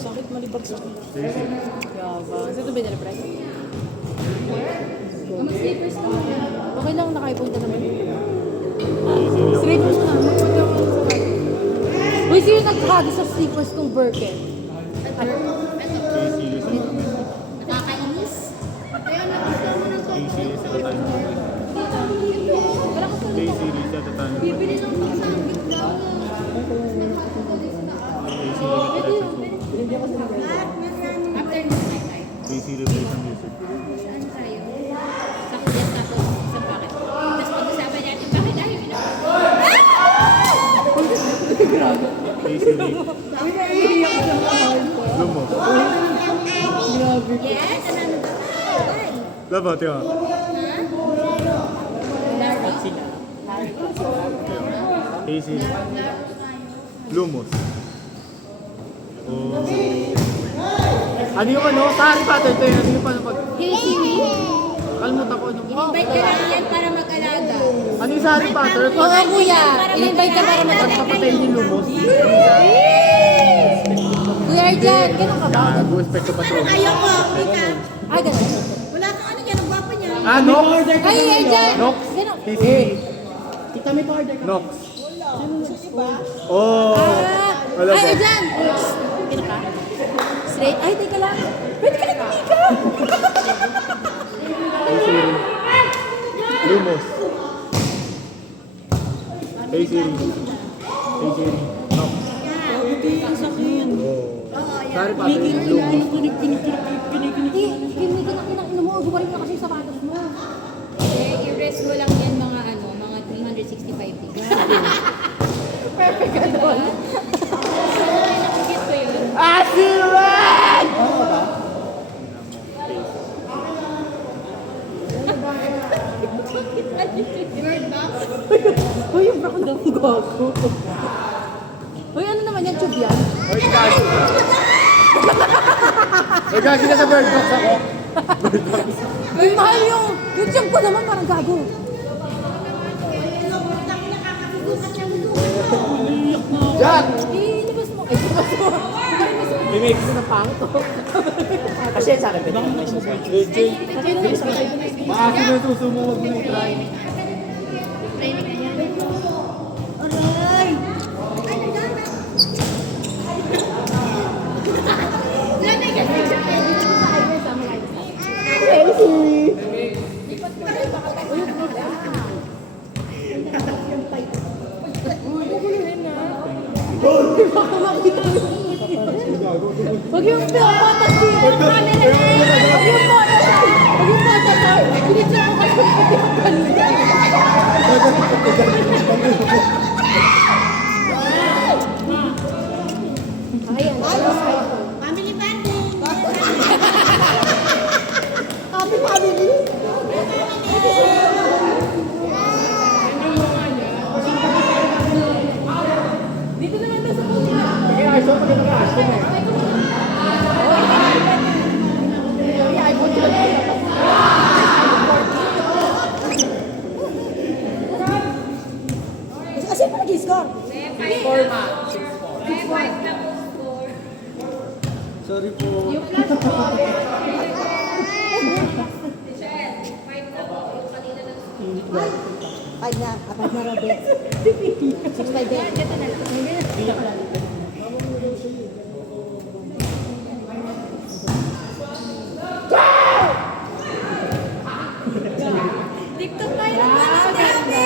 Sakit malibag sa akin. Yaba. Saan ito binili, pre? Mag-slippers ka. Okay lang, nakaipunta naman. Straight mo siya naman. Uy, sino nagkakado sa slippers kong Birkin? Nakakainis. Kaya nagustuhan mo ng bibili lang mo sa gitna. After mo saan tayo? Sa kuya tapos sa bakit. Tapos pag-usapan natin bakit ayaw yun ako. Yes, ano ba? Dapat yun. AC. Lumos. Oh. Ano yung ano? Sa Harry Potter ito yun. Ano yung paano pag... Hey, Siri. Kalimutan ko nung... Invite ka lang yan para mag-alaga. Ano yung sa Harry Potter? Oo, kuya. I-invite ka para Kapatay ni Lumos. Kuya Arjan, ganun ka ba? Nag-respect ko pa ito. Ayoko, hindi ka. Ah, ganun. Wala kang ano yan, ang gwapo niya. Ah, Nox? Ay, Arjan! Nox? Ganun. Kita may order ka. Nox. Diba? Oh. Ah, Wala ay, ba? Arjan! Kino ka? Straight? Ay, teka lang. Pwede ka nagpika! AC. Lumos. AC. AC. Nox. Hindi yung sakin. Oh. Sa Harry Potter, Lumos. Hindi ka na kinakino mo. Gumarin na kasi yung sapatos mo. Eh, i-rest mo lang yan mga ano, mga 365 days. Perfect ka doon. Nakikit ko yun. Asiran! Bird box? Uy, yung bra ko daw ang gago. Uy, ano naman yan? Tube yan? Oy, gagi. Oy, gagi na sa bird box ako. Uy, mahal yung tube ko naman parang gago. Jack! Ilabas mo. Ay, ilabas mo. May make ko ng pangit to. Kasi sa akin, pwede naman siya sa Maasi na suso mo, wag mo na i-try. Aray! Lanay ka picture kayo. Huwag yung patas dito. Huwag yung patas. Huwag yung patas. Pinitsa ko kasi pati ang kanina. Ayan. Family bonding. Happy family. Dito naman daw sa puti na. Kaya ay, so pag nag-aas ko na. Kasi pa nag-score. Sorry po. Ay na, kapag narabi. 6-5 din. TikTok tayo ng mga dati.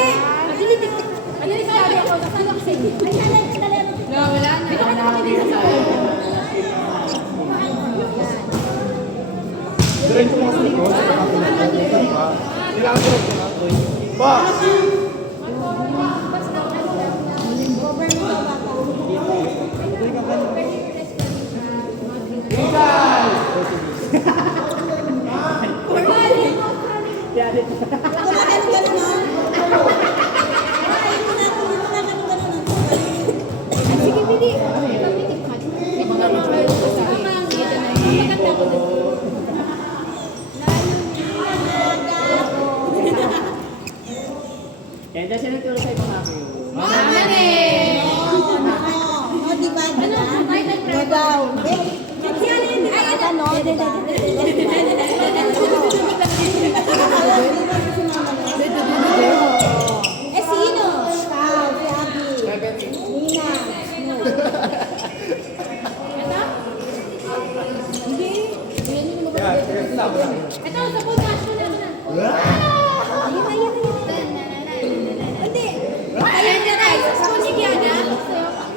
Ano yung sabi ako? Nasaan ako sa inyo? Wala na. Dito ka naman dito sa Diretso mo sa likod. Kailangan ko ba? Sige, Bili. Ito na mga kasama. Dito na yun. Maganda ko dito. Eh, sino? Ito, sa podcast mo na. Ayun na, yun na. Hindi. Ayun na tayo sa school ni Kiana.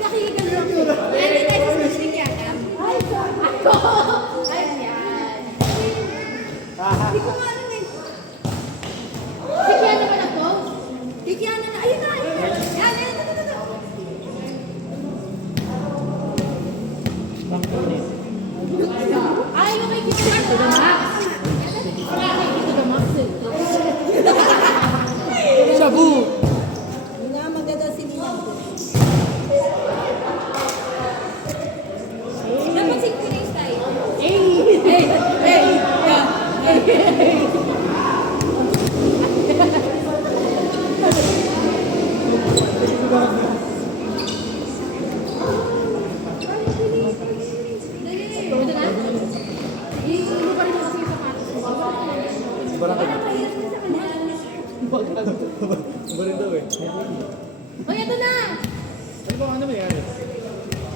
Nakikigan lang. Ayun tayo sa school ni Kiana. Ako! Ayan. Hindi ko nga alam eh. Si Kiana ba na to? Si Kiana na. Ayun na. Yan, yan. Ito. Ay, yung kay Kiana na. Shabu! Dapat synchronize tayo. Ito na? Hindi pa rin ako sa sapatos mo. Parang kahirap na sa kanya. Balik daw eh. Hoy, ito na! Ano ba ano nangyari?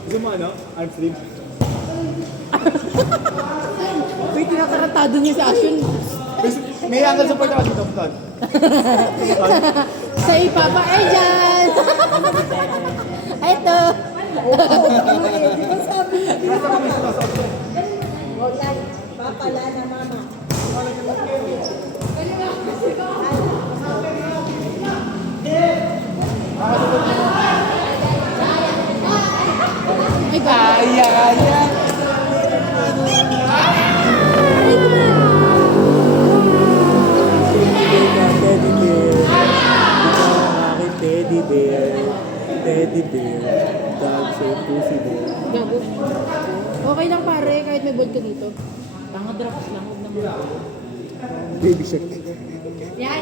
Gusto mo ano? Arm sleeve? Wait, tinatarantado niya si Ashun. May angle support ako dito, Flan. Sa ipapa, ay dyan! Ito! Nasa kami sa taas. Ay, kaya! Teddy bear. Teddy bear. Dog shaped pussy bear. Gago. Okay lang pare, kahit may bold ka dito. Tanga drops lang, huwag naman. Baby shark. Yan.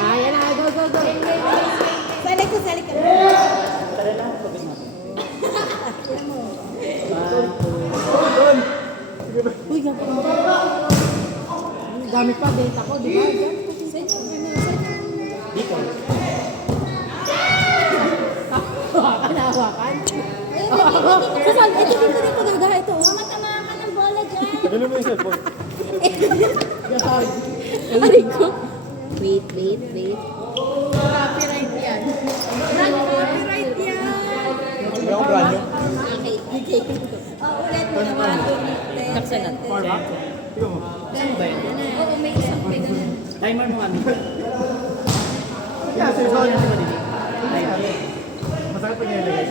Ah, yan na, go! Salik ko. Tara lang, pagod na. Uy, gago. Dami pa, data ko, di ba? Dito. Hawakan. Sasal, ito dito gaga. Ito. Matama ka ng bola dyan. Ganun mo yung cellphone. Aray ko. Wait. Copyright yan. Copyright yan. May akong brand nyo. Okay. Ulit mo naman. Naksalat. Marma? Tingnan mo. Oo, may isang may ganun. Timer mo kami. Yeah, seriously. Masakit pa niya ilagay.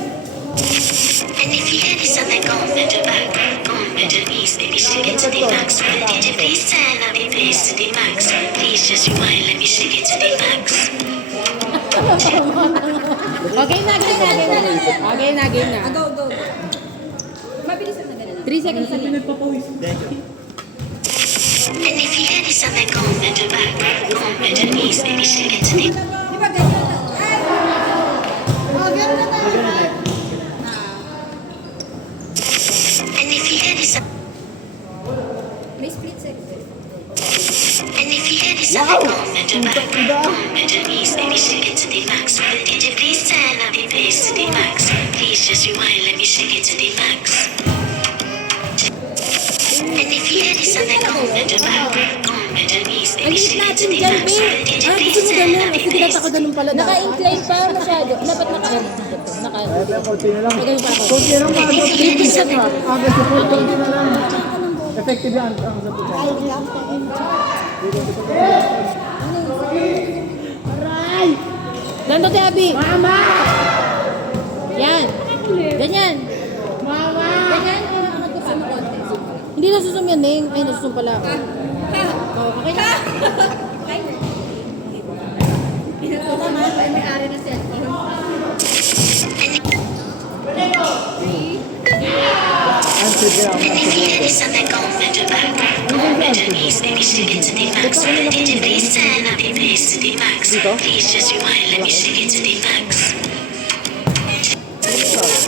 And if you hear this on the go middle back, go middle knees, maybe shake it to the max. Did you please turn up your bass to the max? Please just rewind, let me shake it to the max. Okay na. Go. Mabilis na ganun. 3 seconds na. And if you hear this on the go middle back, go middle knees, maybe shake it to the Di ba ganyan na? Ay! Oh, ganun na tayo. And if you hear this May split second. and if you hear this on the go middle back, go middle knees, maybe shake it to the max. Did you please turn up your bass to the max? Please just rewind, let me shake it to the max. And if you hear this on the go middle back, go middle knees, maybe shake it to the max. Did you please turn up your bass? Ako ganun pala. Naka-incline pa masyado. Dapat Konti na lang. Ganun pa ako. Konti na lang. Aga support, konti na lang. Effective yan. Ang support. Nandito si Abby. Mama! Yan. Ganyan. Mama! Ganyan, nakakad ko sa mga konti. Hindi nasusum yan, Neng. Ay, nasusum pala ako. Oh, okay na. Ito naman, may-ari na cellphone. Answer ka lang. And if you hear this on the go middle back, go middle knees, maybe shake it to the max. Did you please turn up your bass to the max? Please just rewind, let me shake it to the max.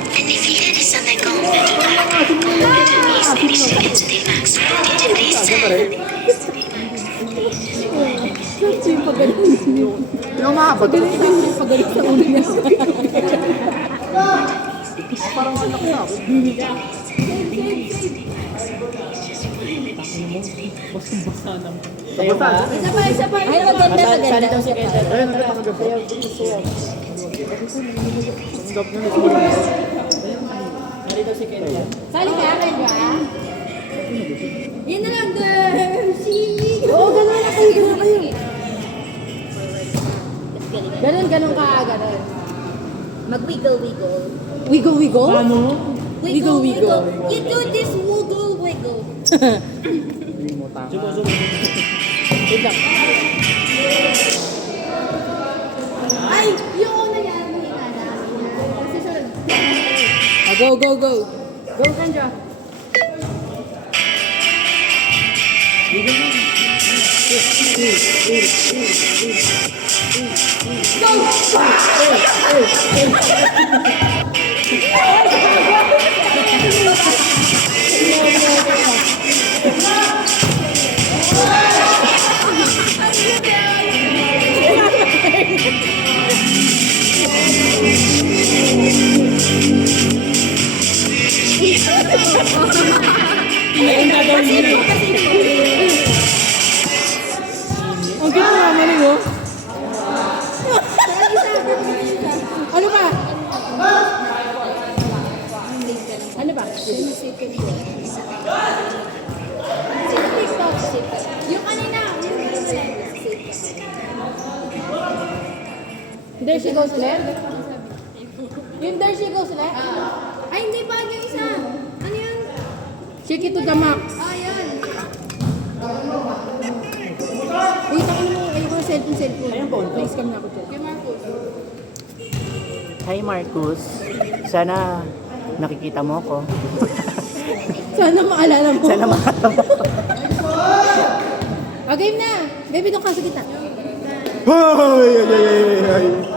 And if you hear this on the go middle back, go middle knees, maybe shake it to the max. Did you Yung mahaba to. Pagalit sa ulo niya. Parang anak na ako. Sayo ba? Isa pa. Ay, maganda, Sana maganda. daw si Kendall. Ayun, nagpapagod. Ang gap na nito. Sana daw si Kendall. Sali ka, Kendra? Yan na lang, Dershi. Oo, gano'n na kayo, gano'n kayo. Ganon ka, ganon. Mag-wiggle-wiggle. Wiggle. Paano? Wiggle. You do this wiggle-wiggle. Subo. Wait lang. Ay, yung una niya, mahina na. Kasi sunod. Go. Go, Kendra. Ang ganda naman niyo. Ano ba? Ano ba? Yung kanina, There she goes ulit? Yung there she goes ulit? Ay, hindi pa yung isa. Ano yun? Shake it to the max. Ah, yan. Uy, tako naman yung ayoko ng cellphone. Ayun, phone. Please come na ako dyan. Kay Marcos. Hi Marcus. Sana nakikita mo ako. Sana maalala mo. Sana makita mo. Game na. Baby, doon ka sa gitna. Ay.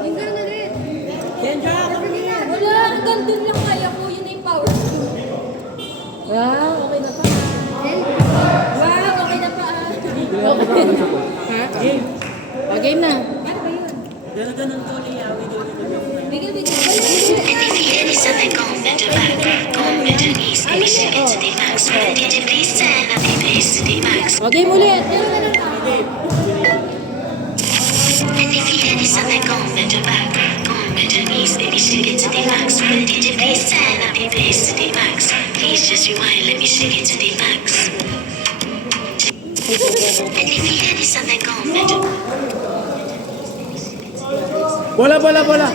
Yung gano'n ulit. Wala, hanggang dun lang kaya ko. Yun na yung power ko. Wow, okay na pa. Wow, okay na pa. Ha? Game na. Ano ba yun? Bigil-bigil. And if you hear this other comment back, comment to me, maybe shake it to the max. With the DJ please turn up the bass to the max. Game ulit. And if you hear this other comment back, comment to me, maybe shake it to the max. With the DJ please turn up the bass to the max. Please just rewind, let me shake it to the max. And if you hear this other comment, Bola.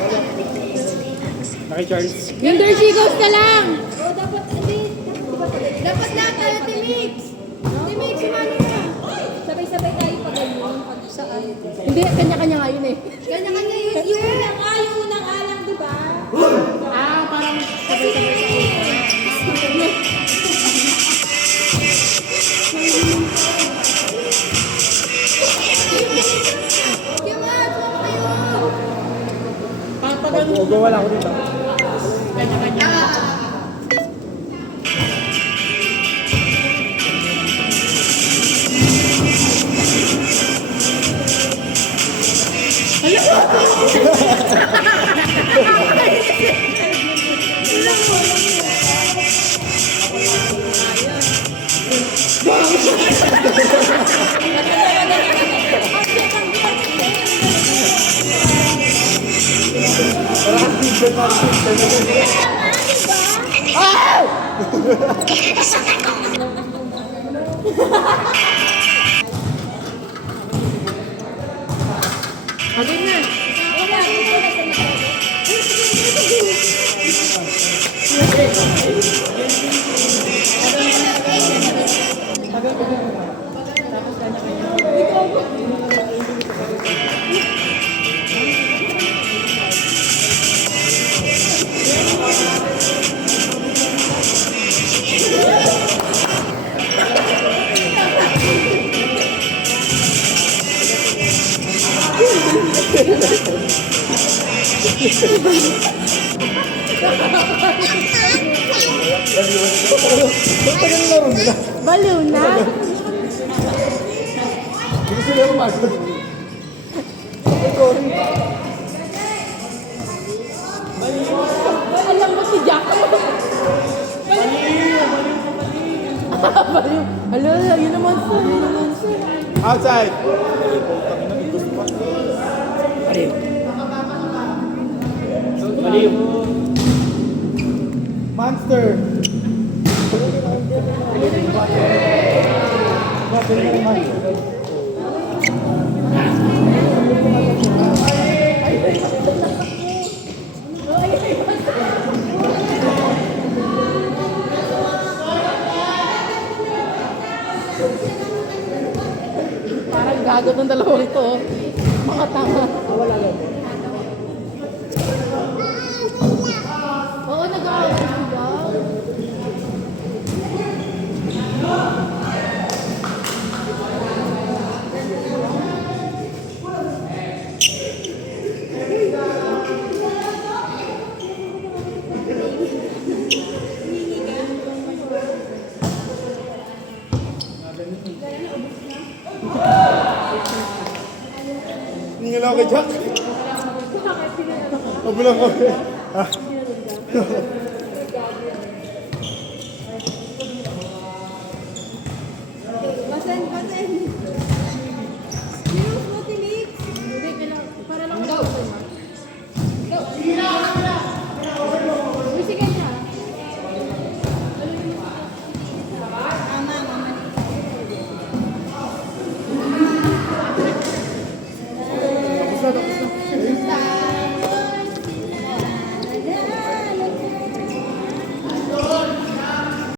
Naki Charles. Yung there she goes ka lang. Oh, dapat, hindi. Dapat lahat tayo, Timix. Timix, sumali na. Sabay-sabay tayo pag ganyan. Saan? Hindi, kanya-kanya nga yun eh. Kanya-kanya yun. Yung unang nga, yung unang alam, di ba? Parang Kaya nga, sumama kayo. Gawa lang ako dito. hear this other comment. Game na. Baliw na. Hindi sila umasok. sorry. Alam mo si Jack. Baliw. Alo, yun naman sir. Yun naman sir. Outside. Maliw. Maliw. Monster. Parang gago ng dalawang ito. Mga tanga. Wala lang. Oo, nag-aaway sila. Hindi lang kay Jack. Mabulang kami.